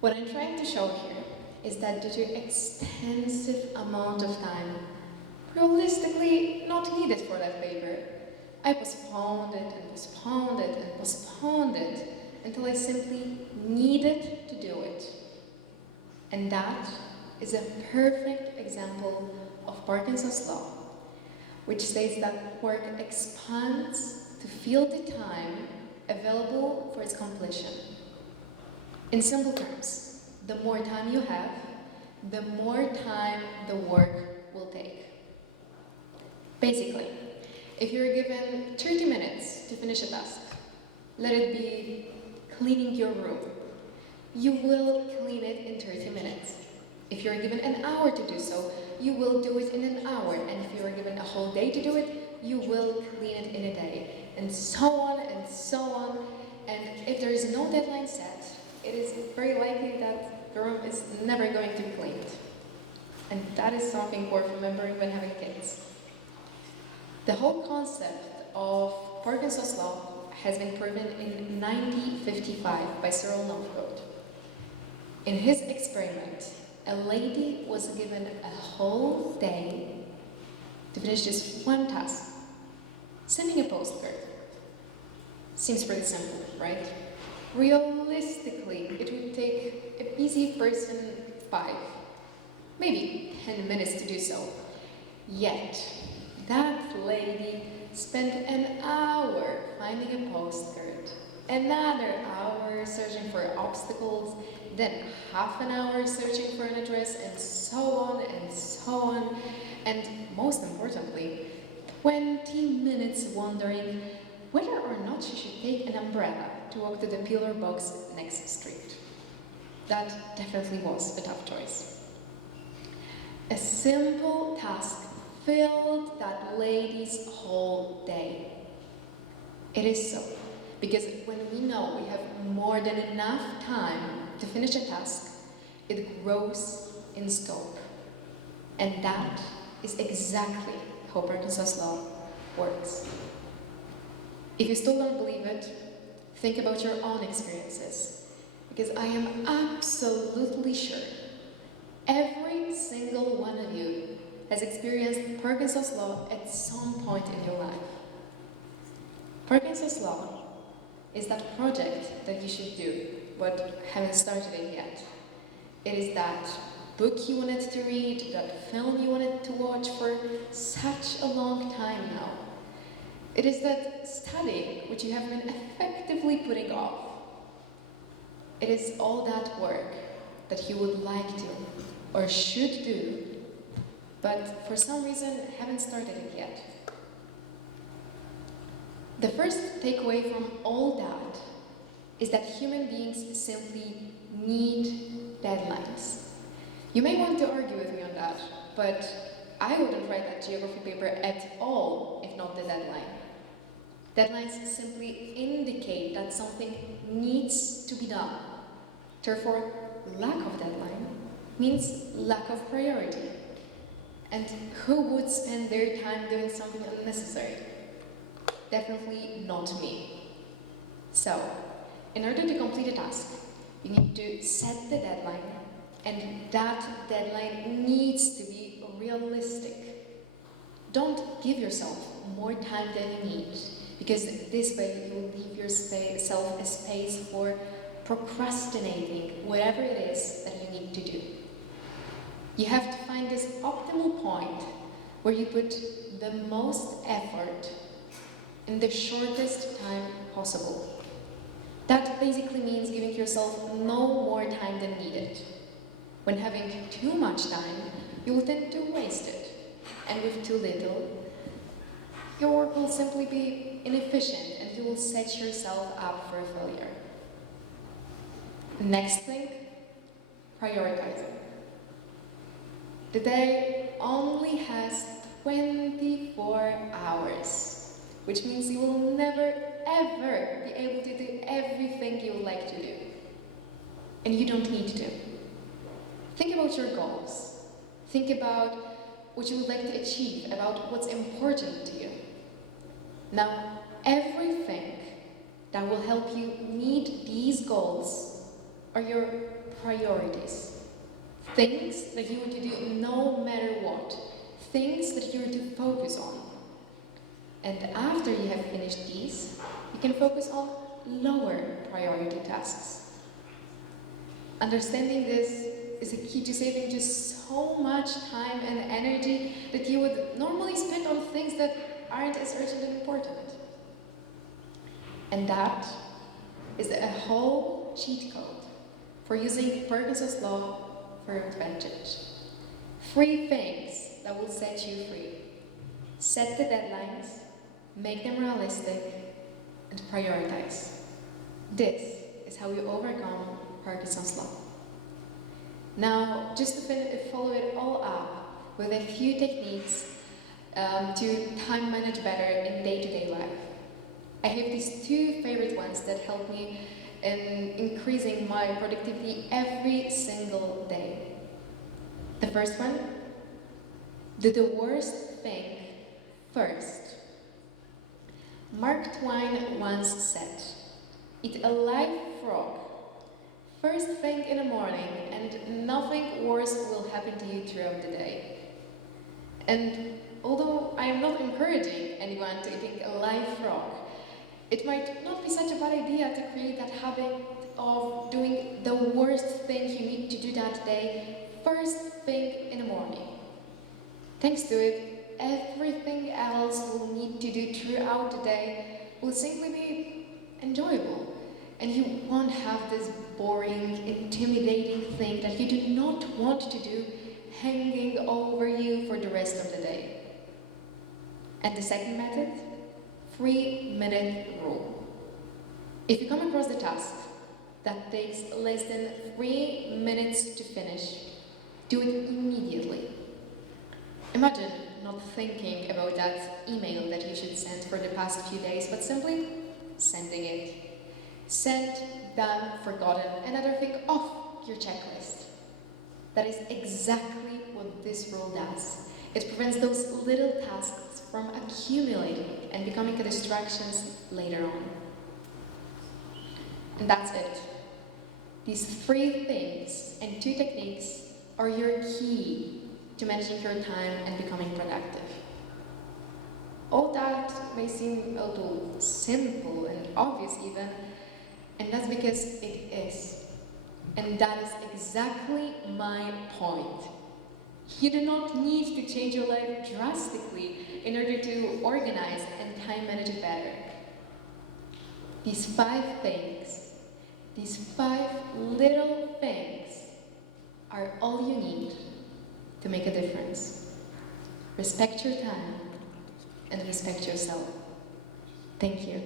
What I'm trying to show here is that due to extensive amount of time, realistically not needed for that paper, I postponed it and postponed it and postponed it until I simply needed to do it. And that is a perfect example of Parkinson's law, which states that work expands to fill the time available for its completion. In simple terms, the more time you have, the more time the work will take. Basically, if you're given 30 minutes to finish a task, let it be cleaning your room, you will clean it in 30 minutes. If you're given an hour to do so, you will do it in an hour. And if you're given a whole day to do it, you will clean it in a day. And so on and so on. And if there is no deadline set, it is very likely that the room is never going to be cleaned. And that is something worth remembering when having kids. The whole concept of Parkinson's law has been proven in 1955 by Cyril Northcote. In his experiment, a lady was given a whole day to finish just one task, sending a postcard. Seems pretty simple, right? Realistically, it would take a busy person 5, maybe 10 minutes to do so. Yet, that lady spent an hour finding a postcard, another hour searching for obstacles, then half an hour searching for an address, and so on and so on. And most importantly, 20 minutes wondering whether or not she should take an umbrella to walk to the pillar box next street. That definitely was a tough choice. A simple task filled that lady's whole day. It is so, because when we know we have more than enough time to finish a task, it grows in scope. And that is exactly how Parkinson's law works. If you still don't believe it, think about your own experiences, because I am absolutely sure every single one of you has experienced Parkinson's law at some point in your life. Parkinson's law is that project that you should do, but haven't started it yet. It is that book you wanted to read, that film you wanted to watch for such a long time now. It is that study which you have been effectively putting off. It is all that work that you would like to or should do, but for some reason haven't started it yet. The first takeaway from all that is that human beings simply need deadlines. You may want to argue with me on that, but I wouldn't write that geography paper at all if not the deadline. Deadlines simply indicate that something needs to be done. Therefore, lack of deadline means lack of priority. And who would spend their time doing something unnecessary? Definitely not me. So, in order to complete a task, you need to set the deadline, and that deadline needs to be realistic. Don't give yourself more time than you need, because this way you will leave yourself a space for procrastinating whatever it is that you need to do. You have to find this optimal point where you put the most effort in the shortest time possible. That basically means giving yourself no more time than needed. When having too much time, you will tend to waste it. And with too little, your work will simply be inefficient and you will set yourself up for failure. Next thing, prioritizing. The day only has 24 hours, which means you will never, ever be able to do everything you would like to do. And you don't need to. Think about your goals. Think about what you would like to achieve, about what's important to you. Now, everything that will help you meet these goals are your priorities. Things that you want to do no matter what. Things that you are to focus on. And after you have finished these, you can focus on lower priority tasks. Understanding this is a key to saving just so much time and energy that you would normally spend on things that aren't as urgent and important. And that is a whole cheat code for using Parkinson's law for your advantage. 3 things that will set you free. Set the deadlines, make them realistic, and prioritize. This is how you overcome Parkinson's law. Now, just to follow it all up with a few techniques to time manage better in day-to-day life. I have these 2 favorite ones that help me in increasing my productivity every single day. The first one, do the worst thing first. Mark Twain once said, "Eat a live frog first thing in the morning and nothing worse will happen to you throughout the day." And although I am not encouraging anyone to eat a live frog, it might not be such a bad idea to create that habit of doing the worst thing you need to do that day first thing in the morning. Thanks to it, everything else you'll need to do throughout the day will simply be enjoyable. And you won't have this boring, intimidating thing that you do not want to do hanging over you for the rest of the day. And the second method, 3-minute rule. If you come across a task that takes less than 3 minutes to finish, do it immediately. Imagine not thinking about that email that you should send for the past few days, but simply sending it. Sent, done, forgotten, another thing off your checklist. That is exactly what this rule does. It prevents those little tasks from accumulating and becoming distractions later on. And that's it. These 3 things and 2 techniques are your key to managing your time and becoming productive. All that may seem a little simple and obvious even, and that's because it is. And that is exactly my point. You do not need to change your life drastically in order to organize and time manage it better. These 5 things, these 5 little things are all you need to make a difference. Respect your time and respect yourself. Thank you.